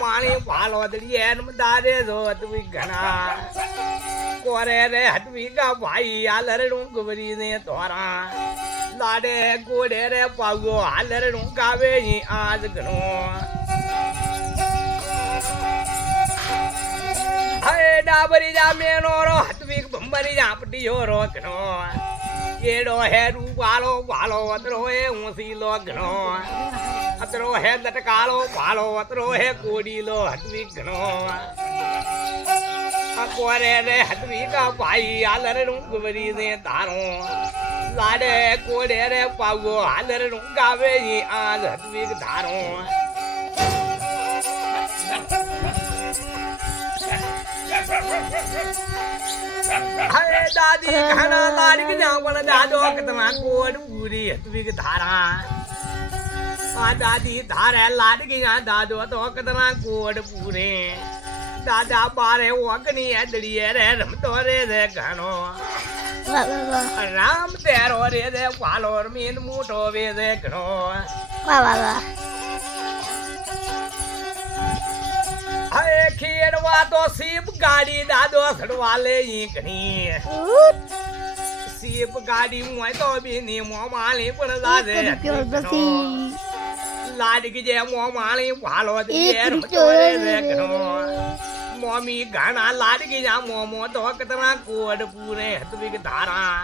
માણી ભાલો દળીએ દાદે જો હતવી ઘણા કોરે રે હતવી ગા ભાઈ આલરણું ગવરી ને તોરા લાડે ગોડે રે પાગો આલરણું ગાવે આજ ઘણો હે ડાબરી જા મેનો રો હતવી બંબરી જા પટીયો રો ઘણો એડો હે રૂપાલો ભાલો અતરો હે ઊંસીલો ઘણો અતરો હે લટકાળો ભાલો અતરો હે કોડીલો હતવી ઘણો કોરે રે હતવી કા ભાઈ આલરણું ગવરી ને તારો લાડે કોડે રે પાગો આલરણું ગાવે આજ હતવી ધારો હે દાદી ઘણા લાડી કે જાવ પણ દાદો કતના કોડ પૂરી હતવી ધારા આ દાદી ધારે લાડકી ના દાદો તો કતના કોડ પૂરે દાદા બારે ઓગની એદડીએ રે રમતો રે દે ઘણો રામ તેરો રે દે પાલો મીન મોટો વે દે ઘણો હે ખેડવા તો સીપ ગાડી દાદો સડવા લે ઘણી સીપ ગાડી મોય તો બીની મોમાલી પણ દાદે લાડકી જે મોમાલી ભાલો દે રમતો રે દે ઘણો મોમી ઘણા લાડકી જા મોમો તો કતના કોડ પૂરે હતવી ધારા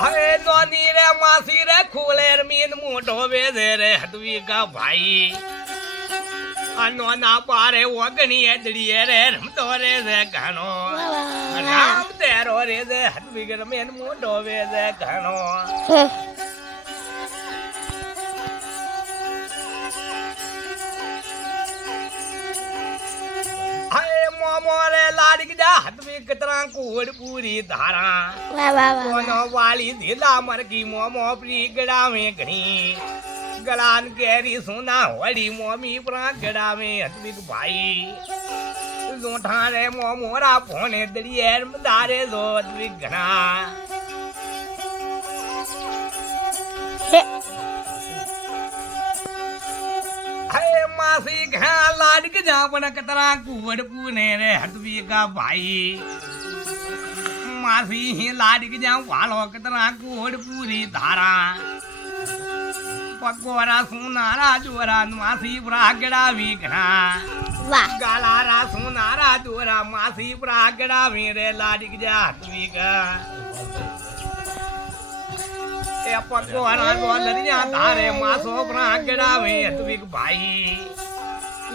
હવે નોની રે માસી રે ખોલેર મીન મોટો વેદે રે હતવી કા ભાઈ આ નોના પારે ઓગણી એદડીએ રે રમતો રે દે ઘણો રામ તેરો રે દે હતવી કા મીન મોટો વેદે ઘણો મોરે લાડકી જા હતવી કતરા કોડ પૂરી ધારા કોનો વાલી ધીલા મરકી મોમો પ્રી ગડાવે ઘણી ગલાન કેરી સોના હોડી મોમી પ્રા ગડાવે હતવી ભાઈ લોઠા રે મોમોરા ફોને દળીએ દારે જો હતવી ઘણા માસી ઘા લાડકી જા પણ કતરા કુવડ પૂને રે હતવી કા ભાઈ માસી હી લાડકી જા વાલો કતરા કુવડ પૂરી ધારા પકોરા સુનારા જોરા માસી પ્રાગડાવી ઘણા ગાલારા સુનારા જોરા માસી પ્રાગડાવી રે લાડકી જા હતવી કા એ પકોરા ગોલરિયા તારે માસો પ્રાગડાવે હતવી ભાઈ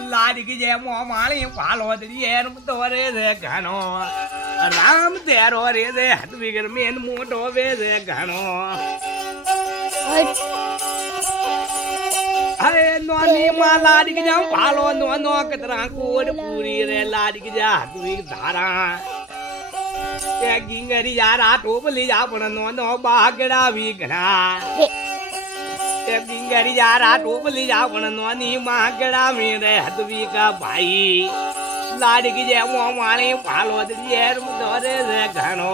લાડકી જે મોમાળી ભાલો દળીએ રમતો રે દે ઘણો રામ તેરો રે દે હતવી મેન મોટો વે દે ઘણો હે નોની માં લાડકી જા ભાલો નો કતરા કોડ પૂરી રે લાડકી જા હતવી ધારા એ ગીંગરી યારા ટોપલી જા પણ નો બાગડાવી ઘણા એ ગીંગરી યારા ટોપલી જા પણ નોની માગડાવી રે હતવી કા ભાઈ લાડકી જે મોમાળી ભાલો દળીએ રમતો રે દે ઘણો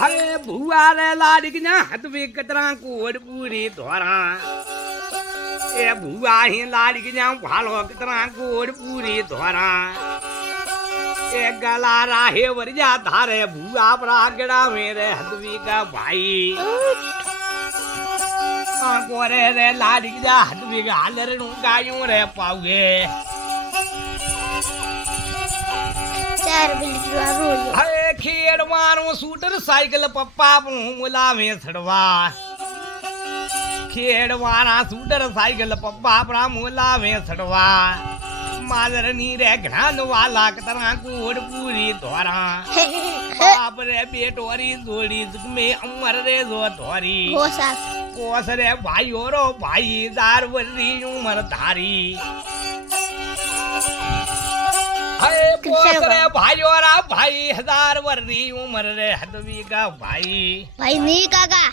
હે ભુવા રે લાડકી ના હતવી કતરા કોડ પૂરી ધોરા એ ભુવા હી લાડકી જા ભાલો કતરા કોડ પૂરી ધોરા એ ગલારા હે વરજા ધારે ભુવા પ્રાગડા મેરે હતવી કા ભાઈ કોરે રે લાડકી જા હતવી કા હાલરણું ગાયું રે પાઉગે હે ખેડવાનું સ્કૂટર સાયકલ પપ્પા પણ મુલાવે સડવા ખેડવાના સ્કૂટર સાયકલ પપ્પા આપણા મુલાવે સડવા માલરની રે ઘણા વાલા કતરા કોડ પૂરી ધોરા બાપ રે બેટોરી જોડી મે અમર રે જો ધોરી કોસ રે ભાઈઓ રો ભાઈ દાર વરી ઉમર ધારી હે કોસ રે ભાઈઓ રા ભાઈ 1000 વરી ઉમર રે હદવી કા ભાઈ ભાઈ ની કાકા